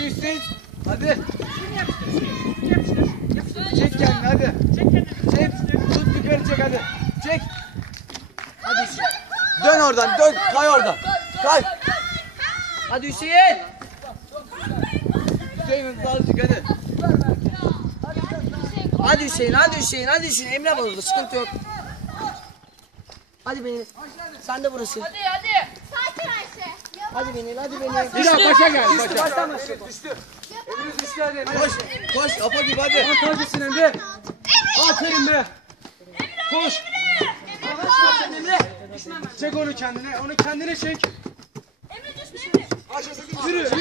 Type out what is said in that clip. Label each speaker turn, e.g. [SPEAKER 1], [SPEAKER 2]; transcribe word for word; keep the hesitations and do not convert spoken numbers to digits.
[SPEAKER 1] Hüseyin. Hadi. Çek kendini hadi. Çek. Tut yukarı çek hadi. Çek. Hadi Hüseyin. Dön oradan dön. Kay oradan. Kay. Hadi Hüseyin. Hüseyin azıcık hadi. Hadi Hüseyin, hadi Hüseyin, hadi Hüseyin. Emre var orada, sıkıntı yok. Hadi beni. Sen de burası.
[SPEAKER 2] Hadi hadi.
[SPEAKER 3] Sakin Ayşe.
[SPEAKER 2] Hadi beni, hadi beni.
[SPEAKER 1] Bir daha başa gel.
[SPEAKER 2] Düştü, baştan başla.
[SPEAKER 1] Düştü. Emre düştü hadi. Koş. Koş. Apa gibi hadi. Hadi Emre. Aferin be. Koş.
[SPEAKER 2] Emre.
[SPEAKER 1] Çek onu kendine. Onu kendine çek.
[SPEAKER 3] Emre düşme Emre.
[SPEAKER 1] Yürü.